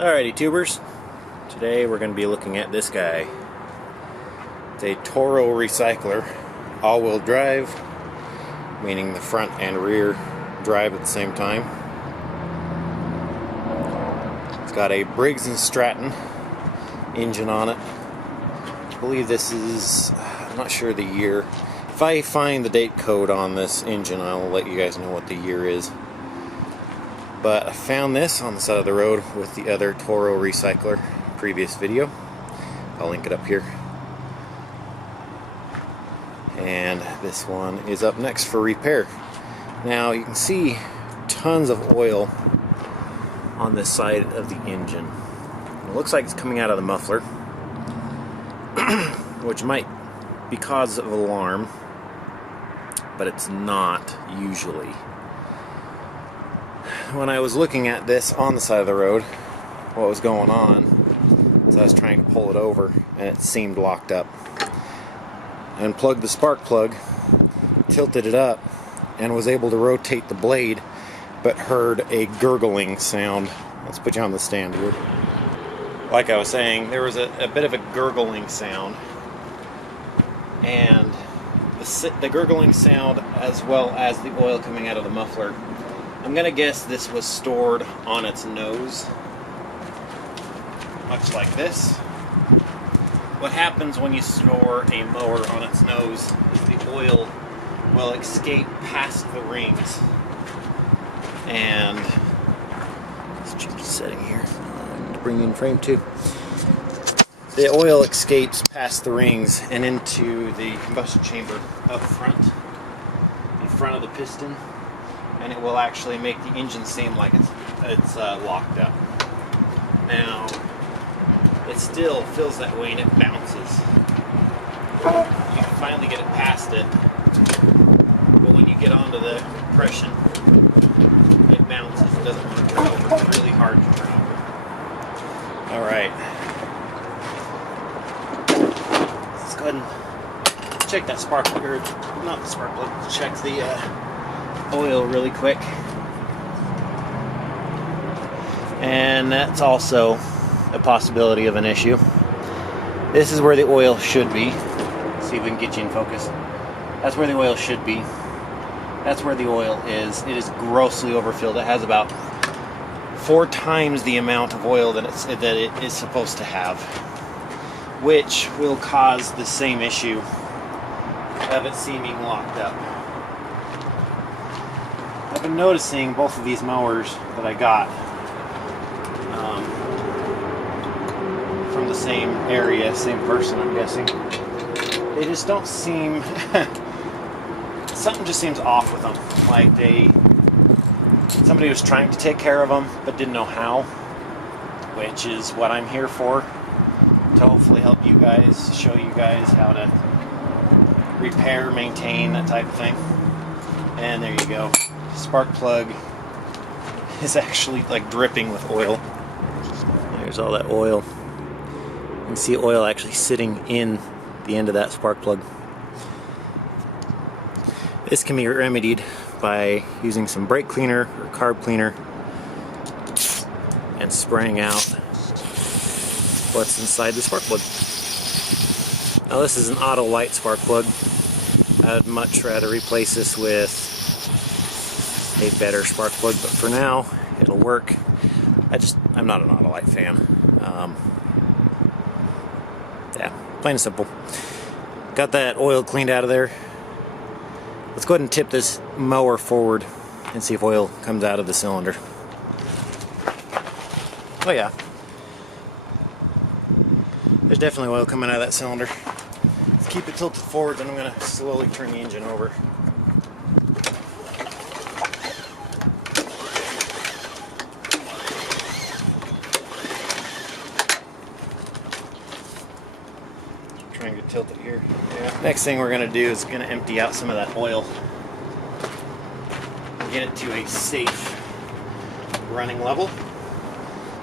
Alrighty tubers, today we're going to be looking at this guy. It's a Toro Recycler, all-wheel drive, meaning the front and rear drive at the same time. It's got a Briggs & Stratton engine on it. I believe this is, I'm not sure the year. If I find the date code on this engine, I'll let you guys know what the year is. But I found this on the side of the road with the other Toro Recycler previous video. I'll link it up here. And this one is up next for repair. Now you can see tons of oil on this side of the engine. It looks like it's coming out of the muffler, which might be cause of alarm, but it's not usually. When I was looking at this on the side of the road, what was going on is I was trying to pull it over and it seemed locked up. I unplugged the spark plug, tilted it up, and was able to rotate the blade, but heard a gurgling sound. Let's put you on the stand here. Like I was saying, there was a bit of a gurgling sound, and the gurgling sound as well as the oil coming out of the muffler, I'm gonna guess this was stored on its nose, much like this. What happens when you store a mower on its nose is the oil will escape past the rings. And let's change the setting here. To bring in frame 2. The oil escapes past the rings and into the combustion chamber up front, in front of the piston. And it will actually make the engine seem like it's locked up. Now, it still feels that way and it bounces. You can finally get it past it, but when you get onto the compression, it bounces. It doesn't want to turn over. It's really hard to turn over. Alright. Let's go ahead and check that spark plug, or not the spark plug, check the oil really quick. And that's also a possibility of an issue. This is where the oil should be. Let's see if we can get you in focus. That's where the oil should be. That's where the oil is. It is grossly overfilled. It has about 4 times the amount of oil that it is supposed to have, which will cause the same issue of it seeming locked up. I've been noticing both of these mowers that I got from the same area, same person I'm guessing. They just don't seem, something just seems off with them. Like somebody was trying to take care of them but didn't know how, which is what I'm here for, to hopefully help you guys, show you guys how to repair, maintain, that type of thing. And there you go. Spark plug is actually like dripping with oil. There's all that oil. You can see oil actually sitting in the end of that spark plug. This can be remedied by using some brake cleaner or carb cleaner and spraying out what's inside the spark plug. Now this is an auto light spark plug. I'd much rather replace this with a better spark plug, but for now it'll work. I'm not an Autolite fan. Yeah, plain and simple. Got that oil cleaned out of there. Let's go ahead and tip this mower forward and see if oil comes out of the cylinder. Oh yeah, there's definitely oil coming out of that cylinder. Let's keep it tilted forward, and I'm going to slowly turn the engine over. Trying to tilt it here. Yeah. Next thing we're going to do is going to empty out some of that oil and get it to a safe running level.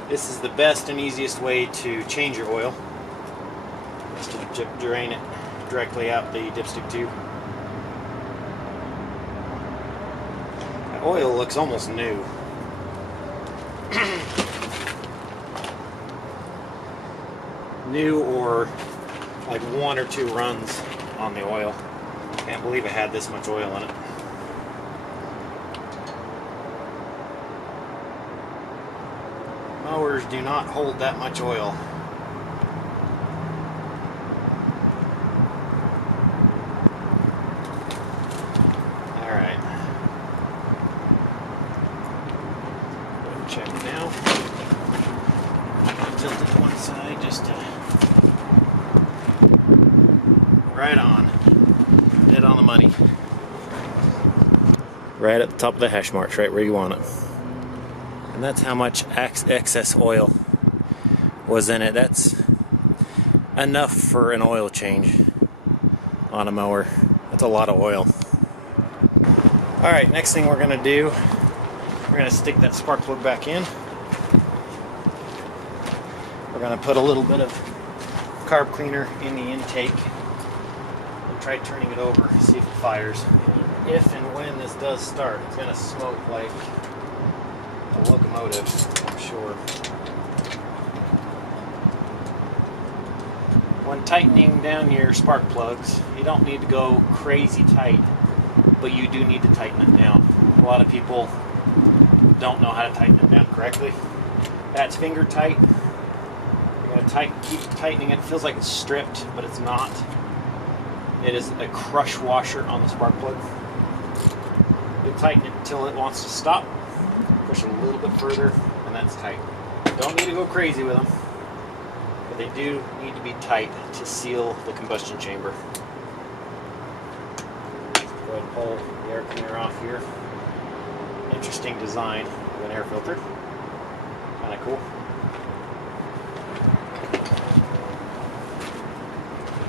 This is the best and easiest way to change your oil, is to drain it directly out the dipstick tube. That oil looks almost new. new or like 1 or 2 runs on the oil. Can't believe it had this much oil in it. Mowers do not hold that much oil. Alright. Check it now. Tilt it to one side just to... Right on. Dead on the money. Right at the top of the hash marks, right where you want it. And that's how much excess oil was in it. That's enough for an oil change on a mower. That's a lot of oil. Alright, next thing we're going to do, we're going to stick that spark plug back in. We're going to put a little bit of carb cleaner in the intake and try turning it over, see if it fires. If and when this does start, it's going to smoke like a locomotive, I'm sure. When tightening down your spark plugs, you don't need to go crazy tight, but you do need to tighten it down. A lot of people don't know how to tighten it down correctly. That's finger tight. You're going to keep tightening it. It feels like it's stripped, but it's not. It is a crush washer on the spark plug. You tighten it until it wants to stop. Push a little bit further, and that's tight. Don't need to go crazy with them, but they do need to be tight to seal the combustion chamber. Go ahead and pull the air cleaner off here. Interesting design of an air filter. Kind of cool.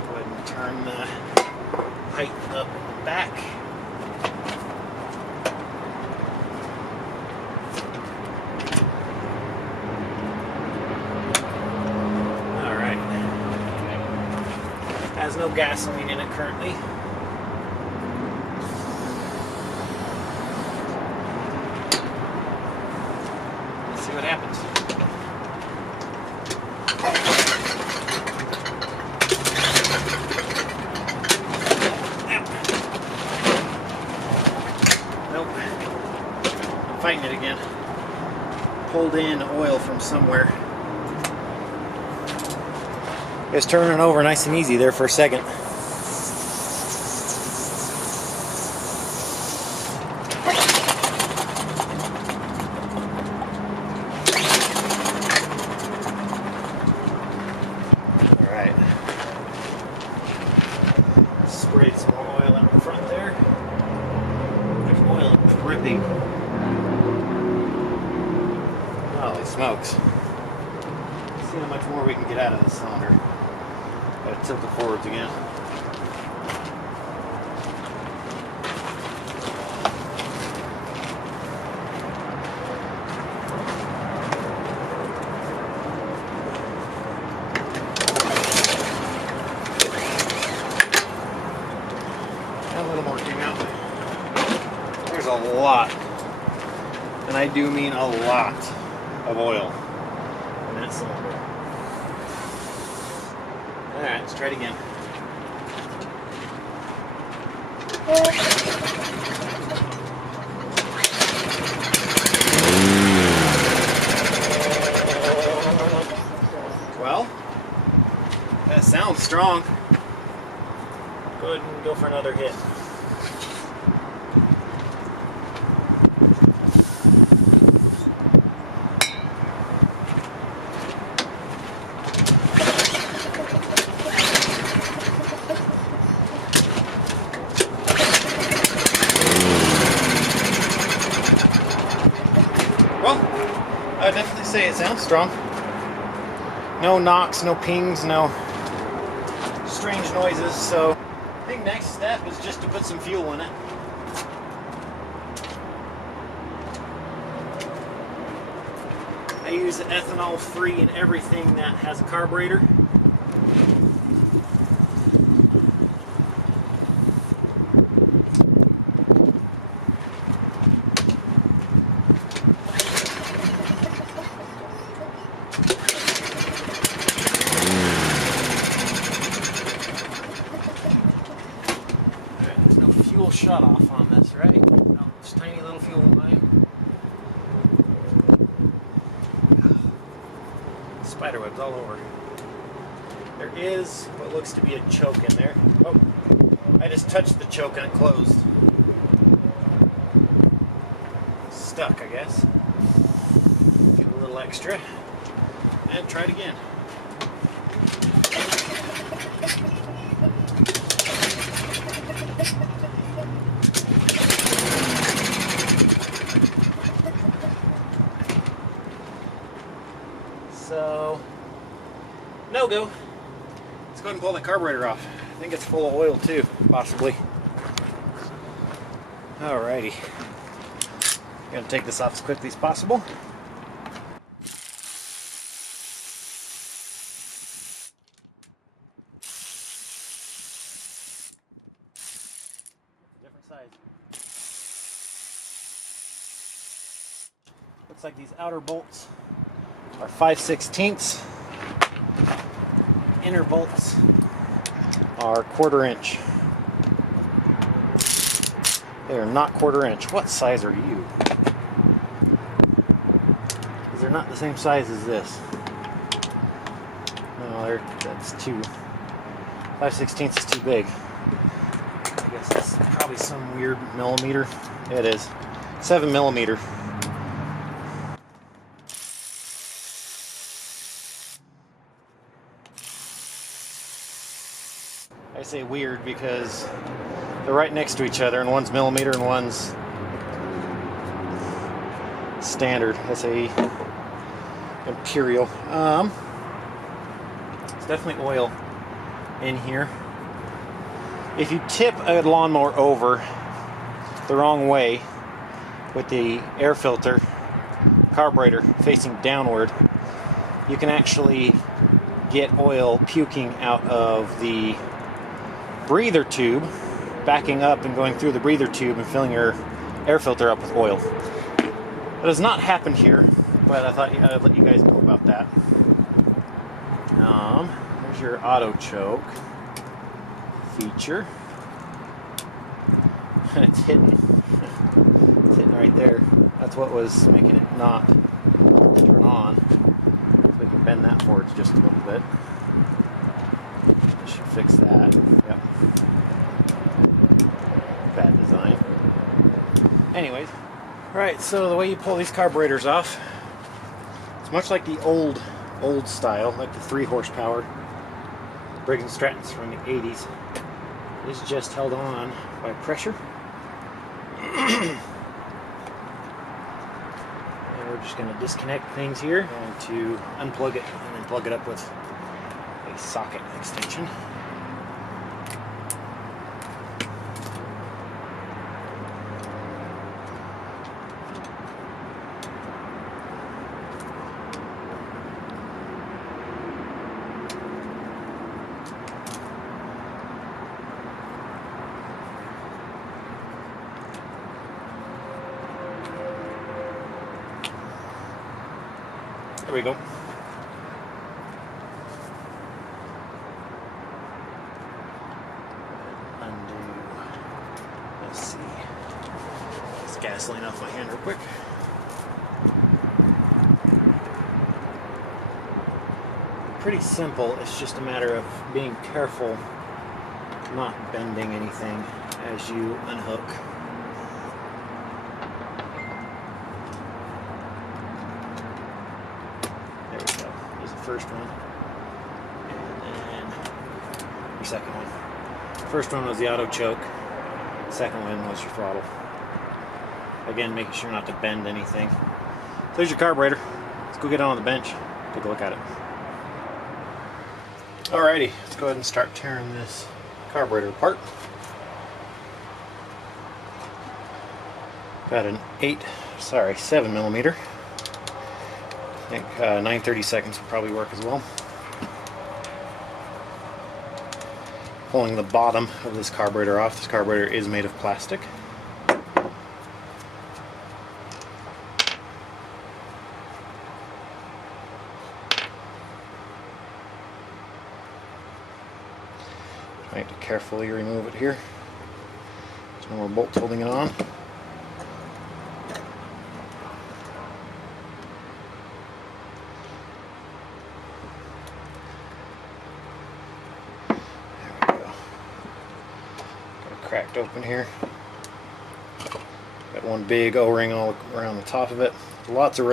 Go ahead and turn the height up in the back. Has no gasoline in it currently. Let's see what happens. Nope. I'm fighting it again. Pulled in oil from somewhere. It's turning over nice and easy there for a second. Alright. Sprayed some more oil in the front there. There's oil dripping. Holy smokes. Let's see how much more we can get out of this cylinder. Gotta tilt it forwards again. A little more came out. There's a lot, and I do mean a lot, of oil in that cylinder. Alright, let's try it again. Well, that sounds strong. Go ahead and go for another hit. I'd definitely say it sounds strong. No knocks, no pings, no strange noises. So I think next step is just to put some fuel in it. I use ethanol free in everything that has a carburetor. shut off on this, right? No, it's tiny little fuel line. Spiderwebs all over. There is what looks to be a choke in there. Oh, I just touched the choke and it closed. Stuck, I guess. Give it a little extra. And try it again. So, no go. Let's go ahead and pull the carburetor off. I think it's full of oil too, possibly. Alrighty. I'm gonna take this off as quickly as possible. Different size. Looks like these outer bolts are 5/16. Inner bolts are 1/4 inch. They are not 1/4 inch. What size are you? Because they're not the same size as this. No, that's too. 5/16 is too big. I guess that's probably some weird millimeter. It is 7 millimeter. I say weird because they're right next to each other, and one's millimeter and one's standard. That's a imperial. It's definitely oil in here. If you tip a lawnmower over the wrong way with the air filter carburetor facing downward, you can actually get oil puking out of the breather tube, backing up and going through the breather tube and filling your air filter up with oil. That has not happened here, but I thought I'd let you guys know about that. There's your auto choke feature. It's hidden. It's hidden right there. That's what was making it not turn on. So we can bend that forward just a little bit. Should fix that. Yep. Bad design. Anyways, right. So the way you pull these carburetors off, it's much like the old style, like the 3 horsepower Briggs and Strattons from the 80s. It's just held on by pressure. And we're just going to disconnect things here. Going to unplug it and then plug it up with a socket extension. There we go. Undo. Let's see. Let's gasoline off my hand real quick. Pretty simple. It's just a matter of being careful, not bending anything as you unhook. First one, and then your second one. First one was the auto choke, second one was your throttle. Again, making sure not to bend anything. So there's your carburetor. Let's go get it on the bench, take a look at it. Alrighty, let's go ahead and start tearing this carburetor apart. Got an 7 millimeter. I think 9/32 will probably work as well. Pulling the bottom of this carburetor off. This carburetor is made of plastic. Trying to carefully remove it here. No more bolts holding it on. There we go. Got it cracked open here. Got one big O-ring all around the top of it. Lots of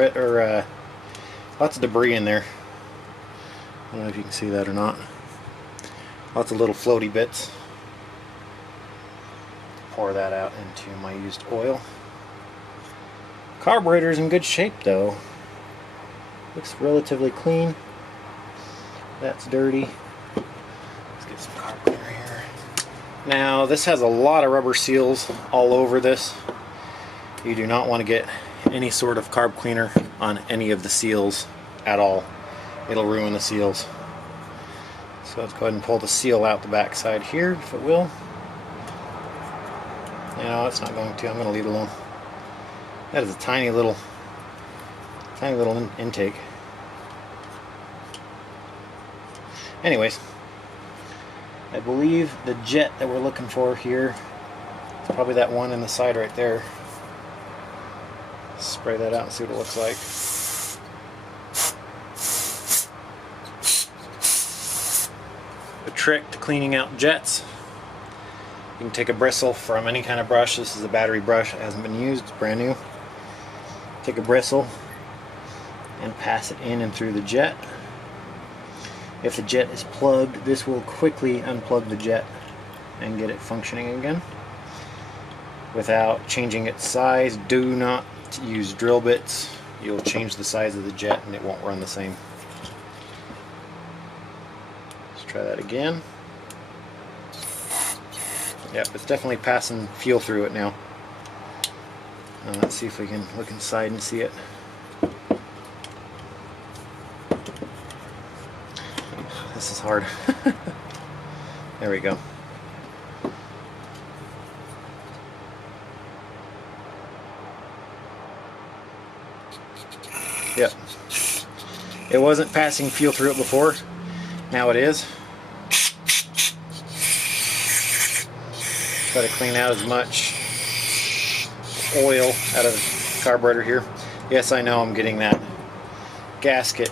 lots of debris in there. I don't know if you can see that or not. Lots of little floaty bits. Pour that out into my used oil. Carburetor's in good shape though. Looks relatively clean. That's dirty. Let's get some carb cleaner here. Now this has a lot of rubber seals all over this. You do not want to get any sort of carb cleaner on any of the seals at all. It'll ruin the seals. So let's go ahead and pull the seal out the back side here, if it will. No, it's not going to. I'm going to leave it alone. That is a tiny little intake. Anyways, I believe the jet that we're looking for here is probably that one in the side right there. Spray that out and see what it looks like. A trick to cleaning out jets. You can take a bristle from any kind of brush. This is a battery brush. It hasn't been used. It's brand new. Take a bristle and pass it in and through the jet. If the jet is plugged, this will quickly unplug the jet and get it functioning again. Without changing its size, do not use drill bits. You'll change the size of the jet and it won't run the same. Let's try that again. Yep, it's definitely passing fuel through it now. Let's see if we can look inside and see it. This is hard. There we go. Yep. It wasn't passing fuel through it before. Now it is. Try to clean out as much oil out of the carburetor here. Yes, I know I'm getting that gasket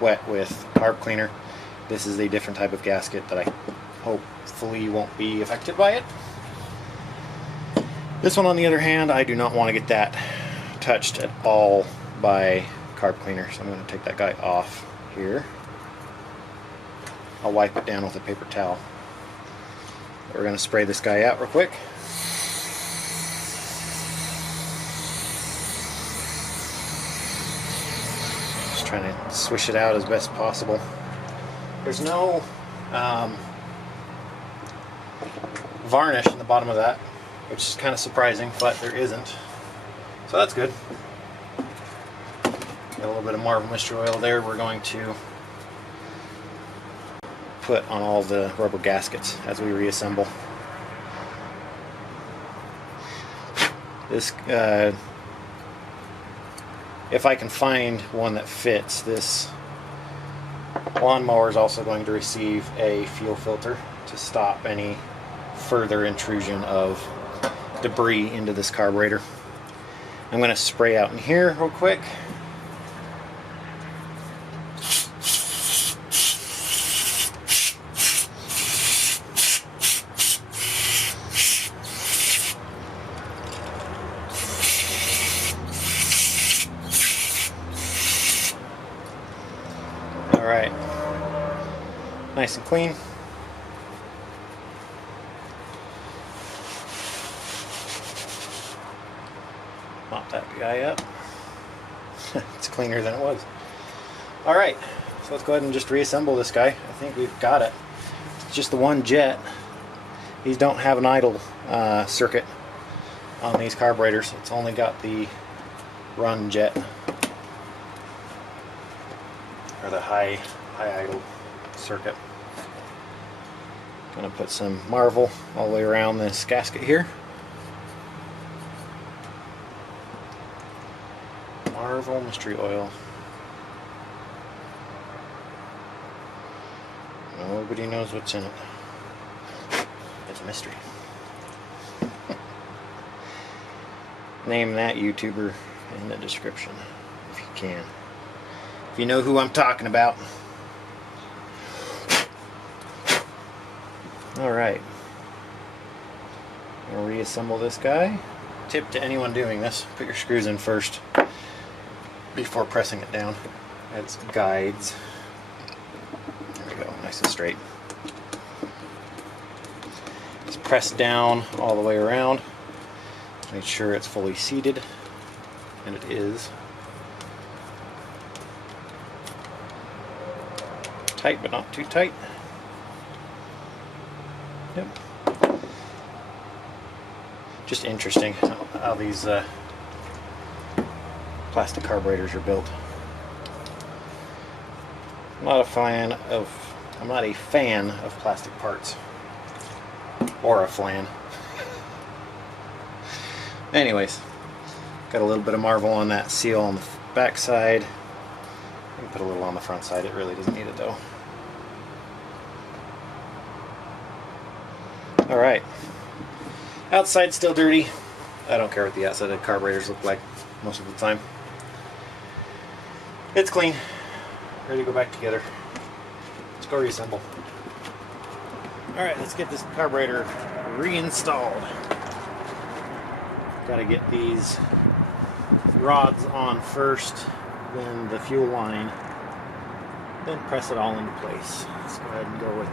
wet with carb cleaner. This is a different type of gasket that I hopefully won't be affected by it. This one, on the other hand, I do not want to get that touched at all by carb cleaner, so I'm going to take that guy off here. I'll wipe it down with a paper towel. We're going to spray this guy out real quick. Just trying to swish it out as best possible. There's no varnish in the bottom of that, which is kind of surprising, but there isn't. So that's good. Got a little bit of Marvel Mystery Oil there. We're going to put on all the rubber gaskets as we reassemble. This, if I can find one that fits, this lawnmower is also going to receive a fuel filter to stop any further intrusion of debris into this carburetor. I'm going to spray out in here real quick. Alright, nice and clean. Mop that guy up. It's cleaner than it was. Alright, so let's go ahead and just reassemble this guy. I think we've got it. It's just the one jet. These don't have an idle circuit on these carburetors. It's only got the run jet, or the high idle circuit. Gonna put some Marvel all the way around this gasket here. Marvel Mystery Oil. Nobody knows what's in it. It's a mystery. Name that YouTuber in the description if you can. If you know who I'm talking about. Alright. I'm going to reassemble this guy. Tip to anyone doing this, put your screws in first before pressing it down. That's guides. There we go, nice and straight. Just press down all the way around. Make sure it's fully seated, and it is. Tight, but not too tight. Yep. Just interesting how these plastic carburetors are built. I'm not a fan of plastic parts or a flan. Anyways, got a little bit of Marvel on that seal on the back side. I can put a little on the front side. It really doesn't need it though. All right. Outside still dirty. I don't care what the outside of the carburetors look like most of the time. It's clean. Ready to go back together. Let's go reassemble. Alright, let's get this carburetor reinstalled. Got to get these rods on first, then the fuel line, then press it all into place. Let's go ahead and go with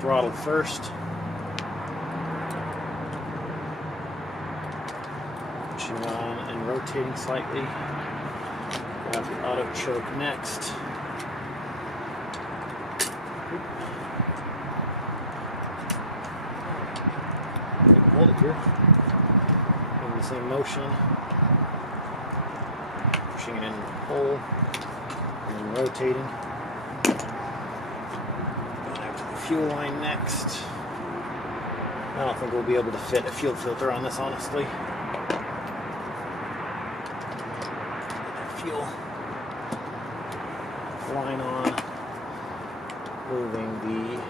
throttle first. Pushing on and rotating slightly. Grab the auto choke next. Hold it here. In the same motion. Pushing it in the hole and then rotating. Going out to the fuel line next. I don't think we'll be able to fit a fuel filter on this, honestly. Fuel line on, moving the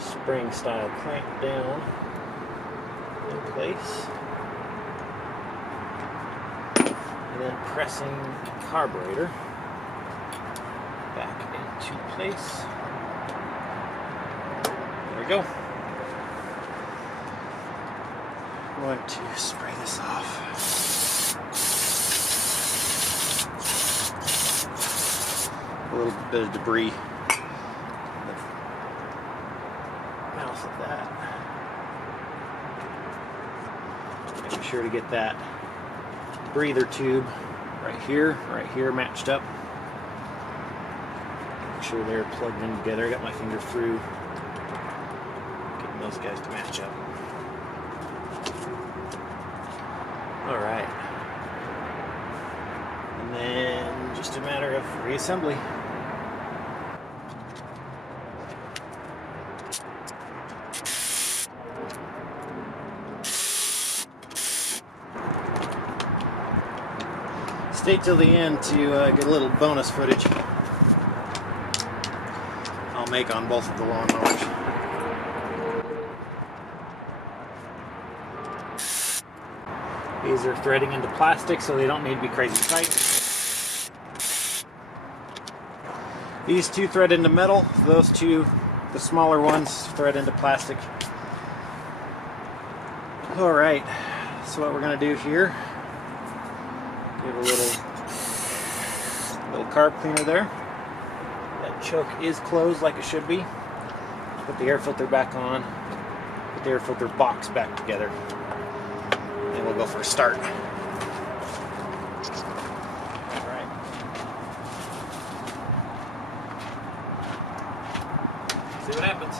spring style clamp down in place, and then pressing the carburetor back into place. There we go. I'm going to spray this off. A little bit of debris. Mouth of that. Make sure to get that breather tube right here matched up. Make sure they're plugged in together. I got my finger through getting those guys to match up. Alright, and then just a matter of reassembly. Stay till the end to get a little bonus footage I'll make on both of the lawnmowers. These are threading into plastic, so they don't need to be crazy tight. These two thread into metal. Those two, the smaller ones, thread into plastic. Alright, so what we're going to do here, give a little carb cleaner there. That choke is closed like it should be. Put the air filter back on. Put the air filter box back together. And we'll go for a start. Alright. See what happens.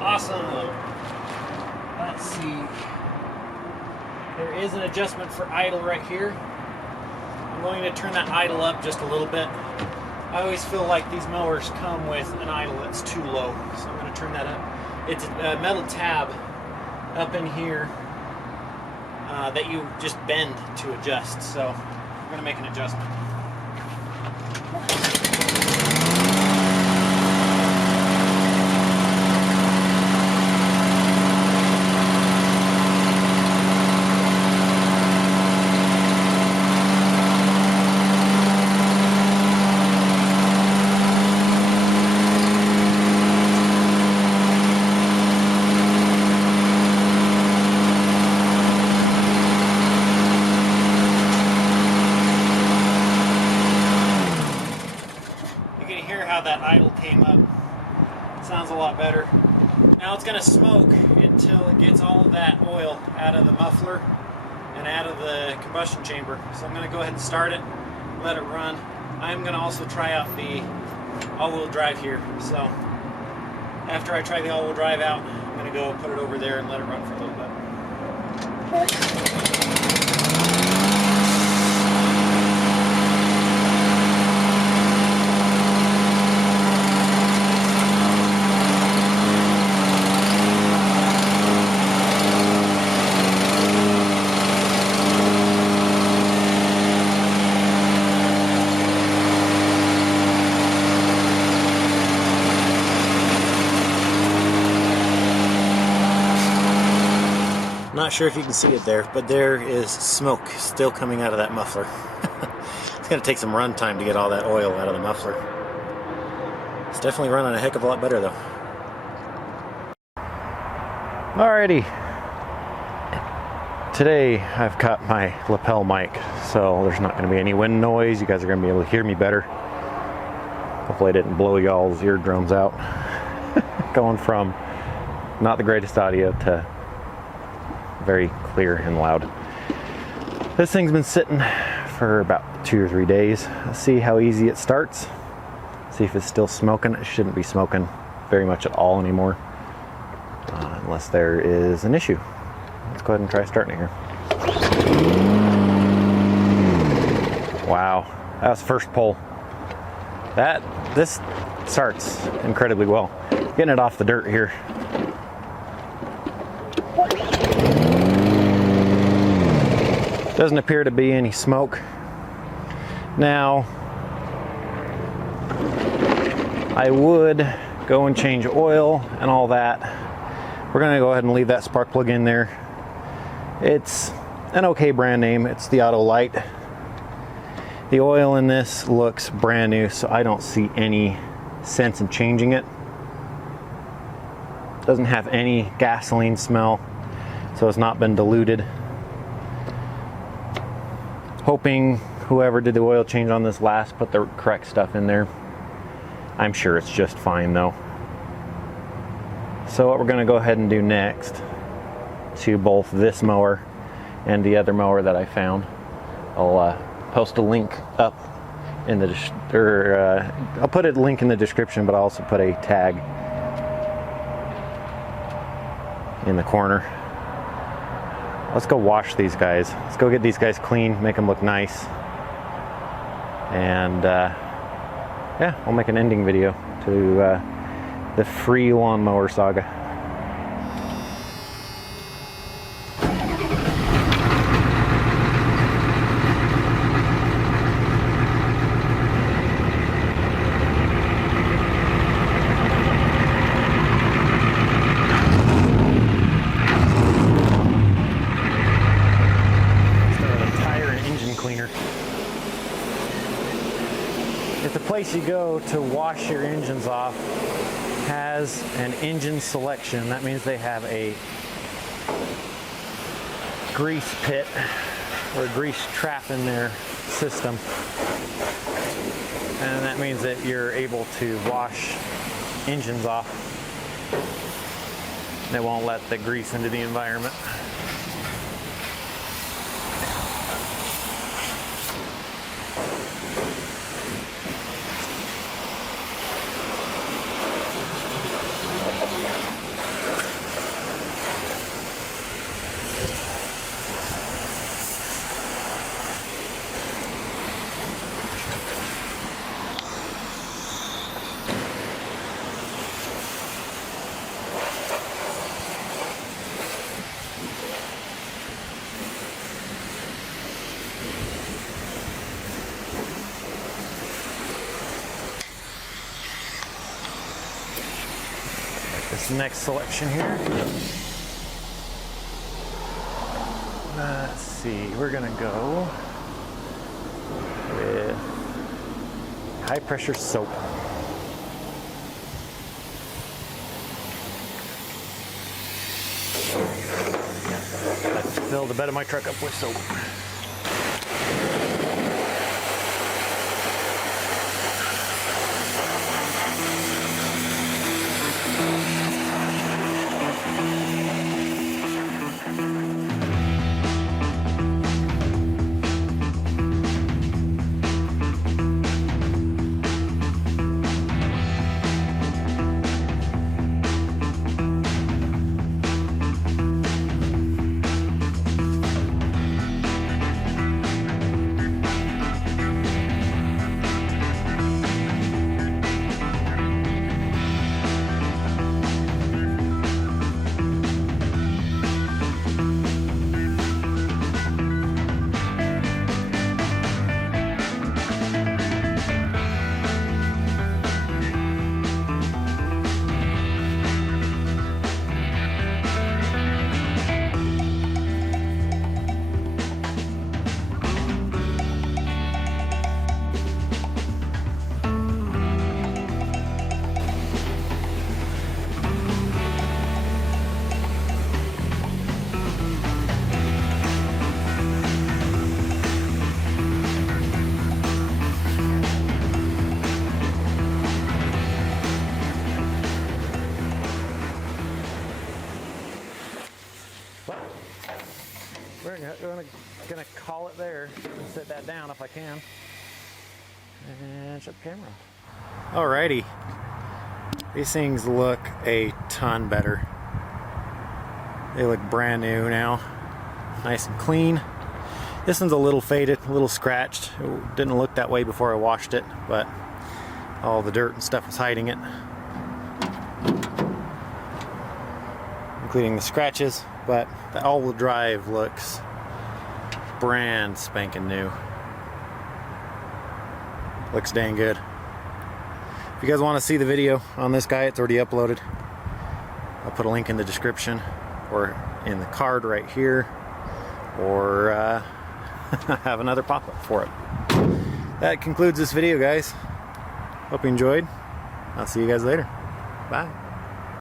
Awesome. Let's see. There is an adjustment for idle right here. I'm going to turn that idle up just a little bit. I always feel like these mowers come with an idle that's too low, so I'm going to turn that up. It's a metal tab up in here that you just bend to adjust, so I'm going to make an adjustment. That idle came up. Sounds a lot better. Now it's going to smoke until it gets all of that oil out of the muffler and out of the combustion chamber. So I'm going to go ahead and start it, let it run. I'm going to also try out the all-wheel drive here. So after I try the all-wheel drive out, I'm going to go put it over there and let it run for a little bit. Not sure if you can see it there, but there is smoke still coming out of that muffler. It's going to take some run time to get all that oil out of the muffler. It's definitely running a heck of a lot better though. Alrighty. Today I've got my lapel mic, so there's not going to be any wind noise. You guys are going to be able to hear me better. Hopefully I didn't blow y'all's eardrums out. Going from not the greatest audio to very clear and loud. This thing's been sitting for about 2 or 3 days. Let's see how easy it starts. See if it's still smoking. It shouldn't be smoking very much at all anymore, unless there is an issue. Let's go ahead and try starting it here. Wow, that was first pull. This starts incredibly well. Getting it off the dirt here. Doesn't appear to be any smoke. Now, I would go and change oil and all that. We're gonna go ahead and leave that spark plug in there. It's an okay brand name. It's the Auto Light. The oil in this looks brand new, so I don't see any sense in changing it. Doesn't have any gasoline smell, so it's not been diluted. Hoping whoever did the oil change on this last put the correct stuff in there. I'm sure it's just fine though. So what we're going to go ahead and do next to both this mower and the other mower that I found, I'll post a link up in the I'll put a link in the description, but I'll also put a tag in the corner. Let's go wash these guys. Let's go get these guys clean, make them look nice. And yeah, we'll make an ending video to the free lawnmower saga. If the place you go to wash your engines off has an engine selection, that means they have a grease pit or a grease trap in their system. And that means that you're able to wash engines off. They won't let the grease into the environment. next selection here. Let's see, we're gonna go with high pressure soap. Let's fill the bed of my truck up with soap. We're gonna call it there. Set that down if I can, and shut the camera off. Alrighty, these things look a ton better. They look brand new now, nice and clean. This one's a little faded, a little scratched. It didn't look that way before I washed it, but all the dirt and stuff was hiding it, including the scratches. But the all-wheel drive looks brand spanking new. Looks dang good. If you guys want to see the video on this guy, it's already uploaded. I'll put a link in the description or in the card right here, or have another pop-up for it. That concludes this video, guys. Hope you enjoyed. I'll see you guys later. Bye.